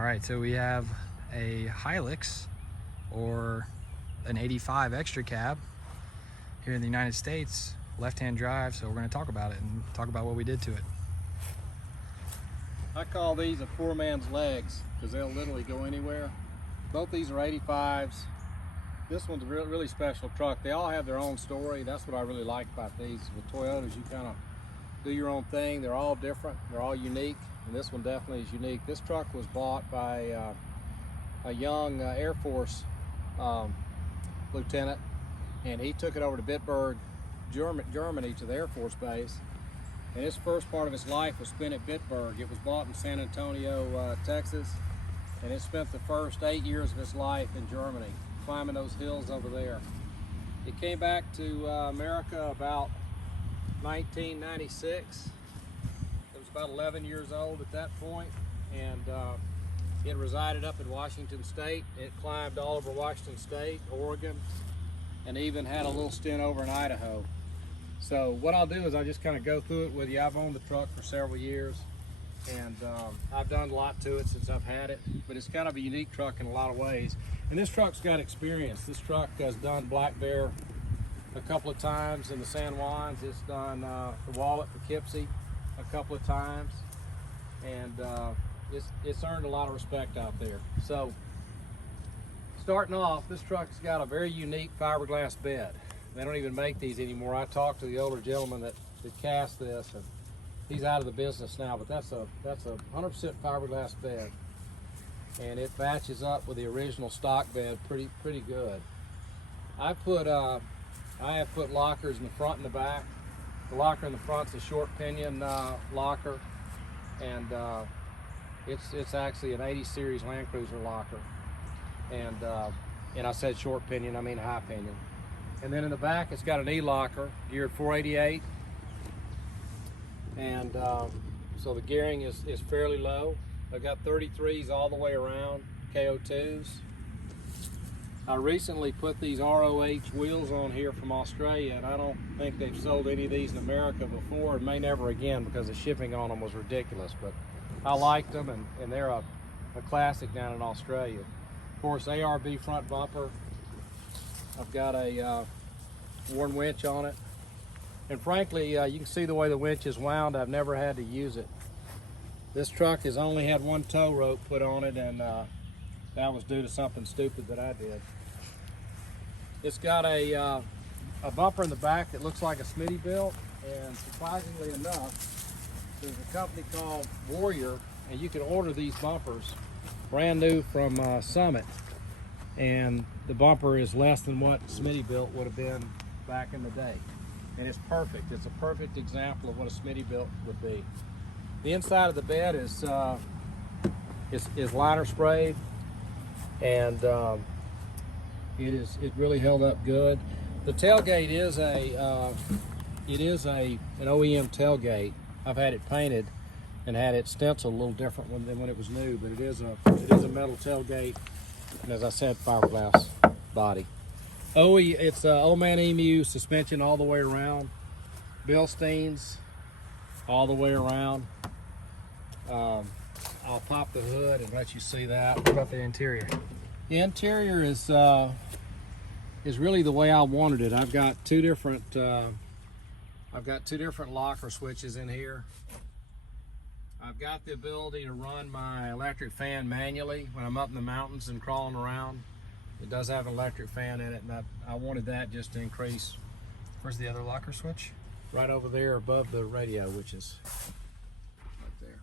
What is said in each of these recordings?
All right, so we have a Hilux or an 85 extra cab here in the United States, left-hand drive. So we're going to talk about it and talk about what we did to it. I call these a poor man's legs because they'll literally go anywhere. Both these are 85s. This one's a really special truck. They all have their own story. That's what I really like about these. With Toyotas, you kind of do your own thing. They're all different. They're all unique. And this one definitely is unique. This truck was bought by a young Air Force lieutenant, and he took it over to Bitburg, Germany, to the Air Force base. And his first part of his life was spent at Bitburg. It was bought in San Antonio, Texas, and it spent the first 8 years of his life in Germany, climbing those hills over there. He came back to America about 1996. It was about 11 years old at that point, and it resided up in Washington State. It climbed all over Washington State, Oregon, and even had a little stint over in Idaho. So what I'll do is I'll just kind of go through it with you. I've owned the truck for several years, and I've done a lot to it since I've had it, but it's kind of a unique truck in a lot of ways. And this truck's got experience. This truck has done Black Bear a couple of times in the San Juans. It's done the Wallet for Poughkeepsie a couple of times, and it's earned a lot of respect out there. So starting off, this truck's got a very unique fiberglass bed. They don't even make these anymore. I talked to the older gentleman that cast this, and he's out of the business now, but that's a 100% fiberglass bed, and it matches up with the original stock bed pretty good. I have put lockers in the front and the back. The locker in the front's a short pinion locker, and it's actually an 80 series Land Cruiser locker, and I said short pinion, I mean high pinion. And then in the back, it's got an E-locker, geared 488. And so the gearing is fairly low. I've got 33s all the way around, KO2s. I recently put these ROH wheels on here from Australia, and I don't think they've sold any of these in America before, and may never again, because the shipping on them was ridiculous. But I liked them, and they're a classic down in Australia. Of course, ARB front bumper. I've got a Warn winch on it, and frankly, you can see the way the winch is wound. I've never had to use it. This truck has only had one tow rope put on it, and that was due to something stupid that I did. It's got a bumper in the back that looks like a Smittybilt, and surprisingly enough, there's a company called Warrior, and you can order these bumpers brand new from Summit. And the bumper is less than what Smittybilt would have been back in the day. And it's perfect. It's a perfect example of what a Smittybilt would be. The inside of the bed is liner sprayed, and it really held up good. The tailgate is an OEM tailgate. I've had it painted and had it stenciled a little different than when it was new, but it is a metal tailgate. And as I said, fiberglass body. It's Old Man Emu suspension all the way around. Bilsteins all the way around. I'll pop the hood and let you see that. What about the interior? The interior is really the way I wanted it. I've got two different locker switches in here. I've got the ability to run my electric fan manually when I'm up in the mountains and crawling around. It does have an electric fan in it, and I wanted that just to increase. Where's the other locker switch? Right over there above the radio, which is right there.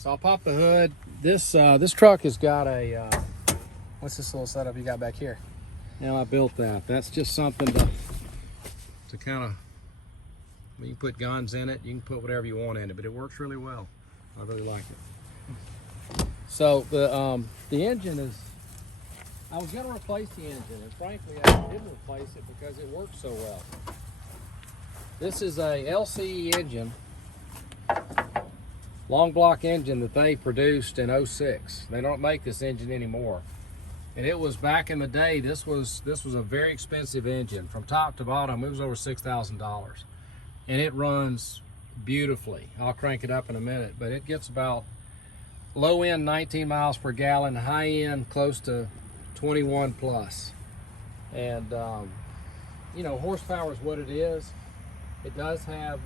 So I'll pop the hood. This truck has got a, What's this little setup you got back here? now I built that. That's just something to kind of, you can put guns in it, you can put whatever you want in it, but it works really well. I really like it. So the engine is, I was going to replace the engine, and frankly I didn't replace it because it works so well. This is a LCE engine, long block engine that they produced in '06. They don't make this engine anymore. And it was back in the day, this was a very expensive engine. From top to bottom, it was over $6,000. And it runs beautifully. I'll crank it up in a minute, but it gets about low end 19 miles per gallon, high end close to 21 plus. And you know, horsepower is what it is. It does have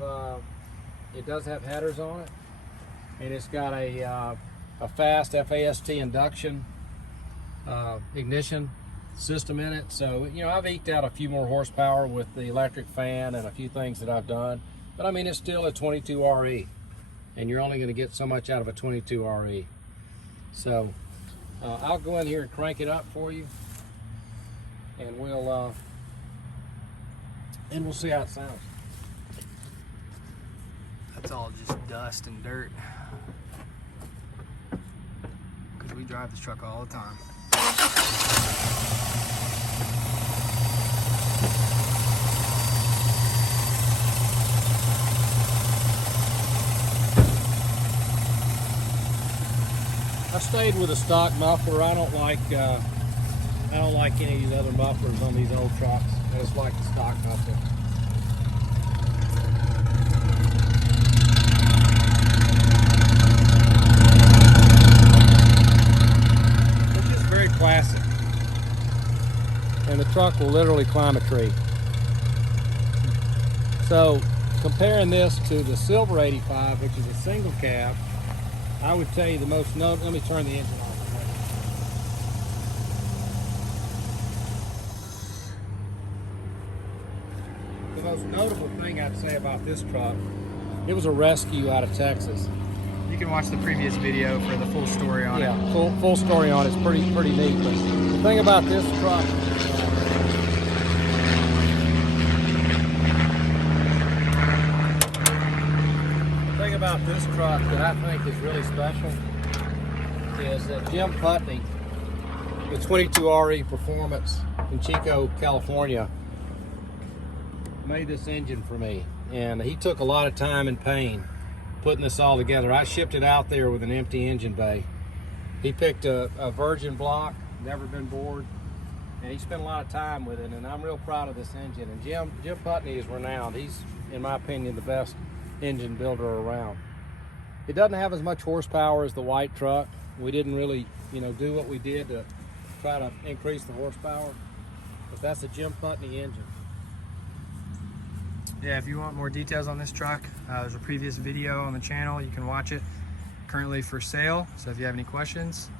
headers on it, and it's got a fast FAST induction ignition system in it. So, you know, I've eked out a few more horsepower with the electric fan and a few things that I've done, but I mean, it's still a 22 RE, and you're only going to get so much out of a 22 RE. So I'll go in here and crank it up for you, and we'll see how it sounds. That's all just dust and dirt, because we drive this truck all the time. I stayed with a stock muffler. I don't like any of these other mufflers on these old trucks. I just like the stock muffler. It's just very classic, and the truck will literally climb a tree. So, comparing this to the Silver 85, which is a single cab, I would tell you the most let me turn the engine off. The most notable thing I'd say about this truck, it was a rescue out of Texas. You can watch the previous video for the full story on it. Yeah, full story on it. It's pretty neat. But the thing about this truck, that I think is really special is that Jim Putney, the 22RE Performance in Chico, California, made this engine for me, and he took a lot of time and pain putting this all together. I shipped it out there with an empty engine bay. He picked a virgin block, never been bored, and he spent a lot of time with it, and I'm real proud of this engine. And Jim Putney is renowned. He's, in my opinion, the best engine builder around. It doesn't have as much horsepower as the white truck. We didn't really, you know, do what we did to try to increase the horsepower, but that's a Jim Putney engine. Yeah, if you want more details on this truck, there's a previous video on the channel. You can watch it. Currently for sale, so if you have any questions,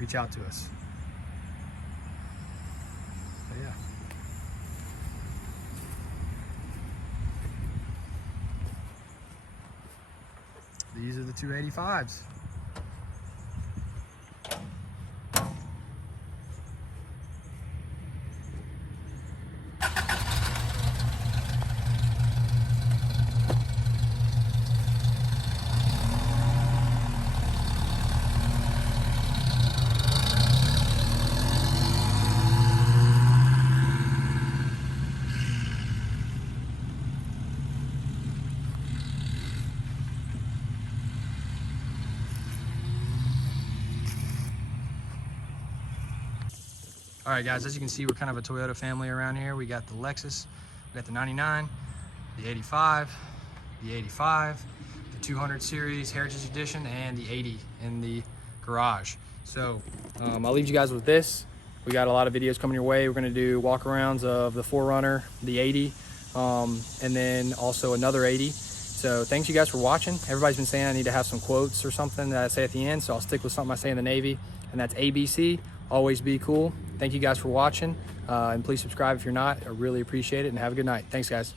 reach out to us. But yeah. These are the 285s. All right, guys, as you can see, we're kind of a Toyota family around here. We got the Lexus, we got the 99, the 85, the 85, the 200 series Heritage Edition, and the 80 in the garage. So I'll leave you guys with this. We got a lot of videos coming your way. We're gonna do walkarounds of the 4Runner, the 80, and then also another 80. So thanks you guys for watching. Everybody's been saying I need to have some quotes or something that I say at the end, so I'll stick with something I say in the Navy, and that's ABC, always be cool. Thank you guys for watching, and please subscribe if you're not. I really appreciate it, and have a good night. Thanks, guys.